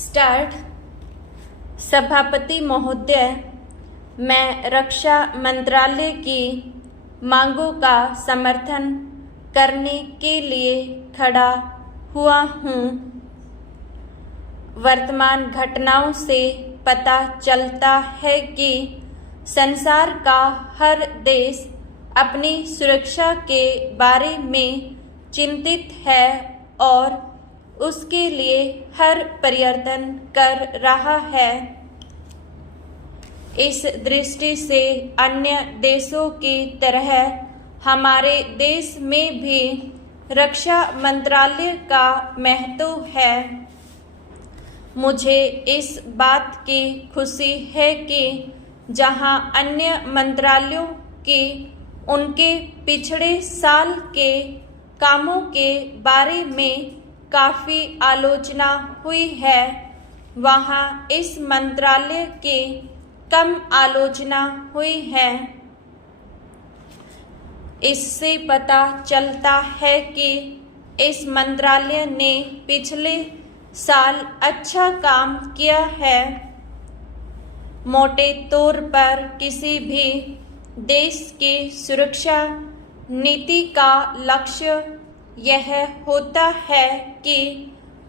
Start. सभापति महोदय, मैं रक्षा मंत्रालय की मांगों का समर्थन करने के लिए खड़ा हुआ हूँ। वर्तमान घटनाओं से पता चलता है कि संसार का हर देश अपनी सुरक्षा के बारे में चिंतित है और उसके लिए हर प्रयत्न कर रहा है। इस दृष्टि से अन्य देशों की तरह हमारे देश में भी रक्षा मंत्रालय का महत्व है। मुझे इस बात की खुशी है कि जहां अन्य मंत्रालयों की उनके पिछड़े साल के कामों के बारे में काफ़ी आलोचना हुई है, वहां इस मंत्रालय की कम आलोचना हुई है। इससे पता चलता है कि इस मंत्रालय ने पिछले साल अच्छा काम किया है। मोटे तौर पर किसी भी देश की सुरक्षा नीति का लक्ष्य यह होता है कि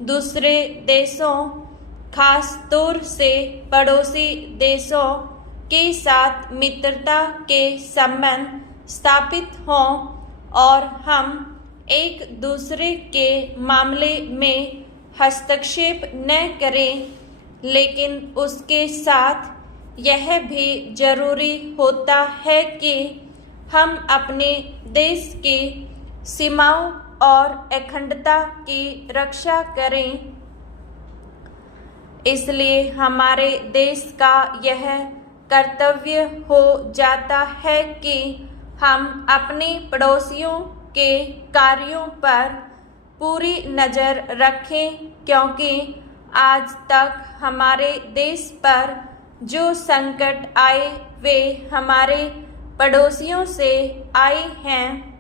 दूसरे देशों, खास तौर से पड़ोसी देशों के साथ मित्रता के संबंध स्थापित हों और हम एक दूसरे के मामले में हस्तक्षेप न करें, लेकिन उसके साथ यह भी जरूरी होता है कि हम अपने देश की सीमाओं और अखंडता की रक्षा करें। इसलिए हमारे देश का यह कर्तव्य हो जाता है कि हम अपने पड़ोसियों के कार्यों पर पूरी नज़र रखें, क्योंकि आज तक हमारे देश पर जो संकट आए वे हमारे पड़ोसियों से आए हैं।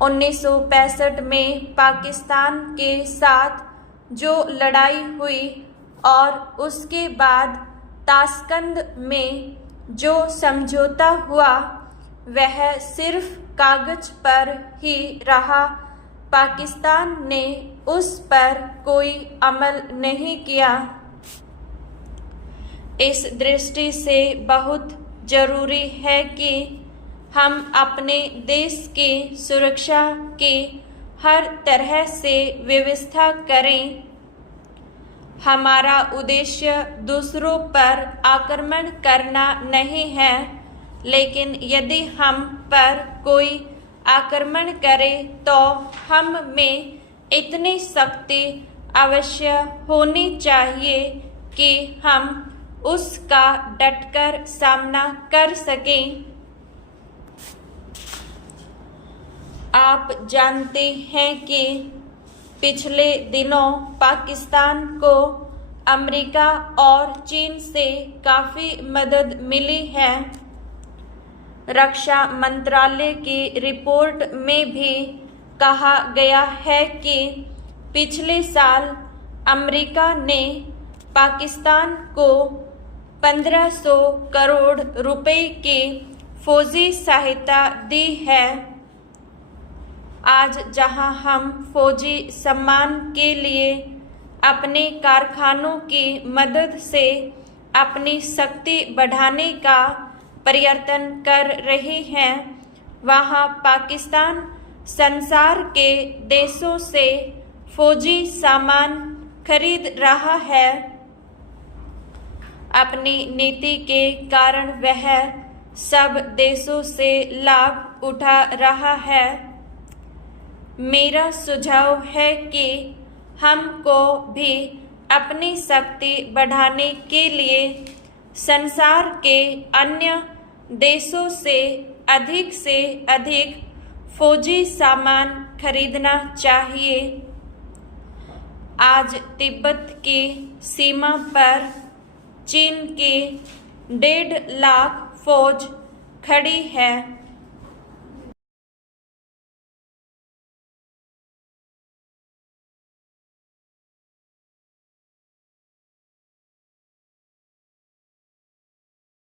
1965 में पाकिस्तान के साथ जो लड़ाई हुई और उसके बाद ताशकंद में जो समझौता हुआ, वह सिर्फ कागज पर ही रहा। पाकिस्तान ने उस पर कोई अमल नहीं किया। इस दृष्टि से बहुत जरूरी है कि हम अपने देश की सुरक्षा की हर तरह से व्यवस्था करें। हमारा उद्देश्य दूसरों पर आक्रमण करना नहीं है, लेकिन यदि हम पर कोई आक्रमण करे तो हम में इतनी शक्ति अवश्य होनी चाहिए कि हम उसका डटकर सामना कर सकें। आप जानते हैं कि पिछले दिनों पाकिस्तान को अमेरिका और चीन से काफ़ी मदद मिली है। रक्षा मंत्रालय की रिपोर्ट में भी कहा गया है कि पिछले साल अमेरिका ने पाकिस्तान को 1500 करोड़ रुपए की फौजी सहायता दी है। आज जहां हम फौजी सम्मान के लिए अपने कारखानों की मदद से अपनी शक्ति बढ़ाने का प्रयत्न कर रहे हैं, वहां पाकिस्तान संसार के देशों से फौजी सामान खरीद रहा है। अपनी नीति के कारण वह सब देशों से लाभ उठा रहा है। मेरा सुझाव है कि हमको भी अपनी शक्ति बढ़ाने के लिए संसार के अन्य देशों से अधिक फौजी सामान खरीदना चाहिए। आज तिब्बत की सीमा पर चीन की 1.5 लाख फौज खड़ी है।